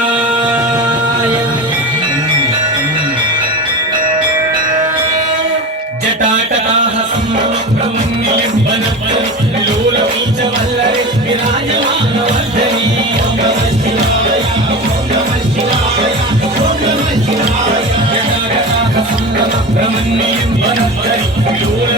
శివాయ జటాటాహ సంభ్రమం నిలింబన లోల బీజ వల్లరి విరాజమాన వర్ధని నమ శివాయ నమ శివాయ నమ శివాయ జటాటాహ సంభ్రమం నిలింబన లోల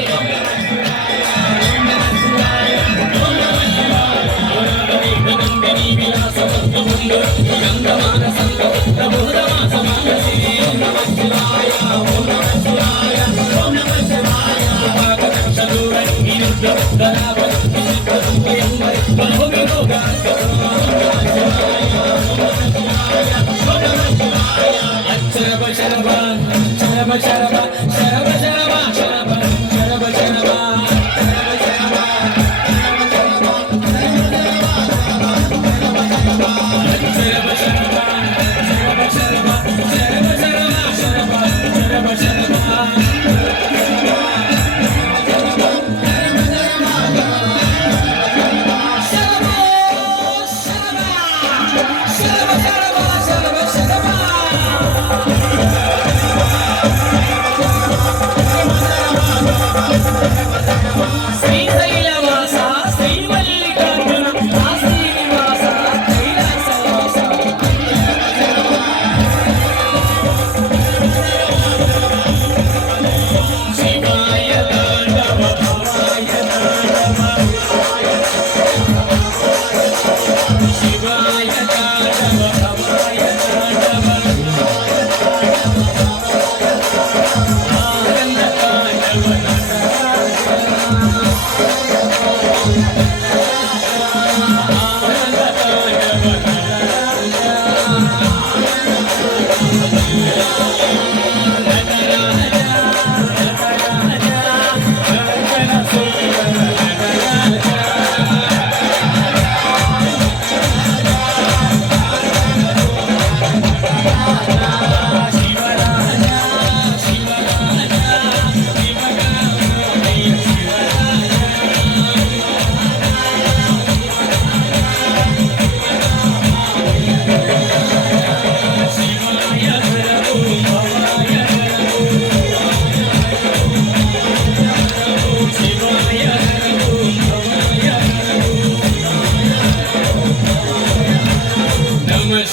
slogan.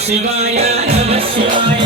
शिवाय नमः शिवाय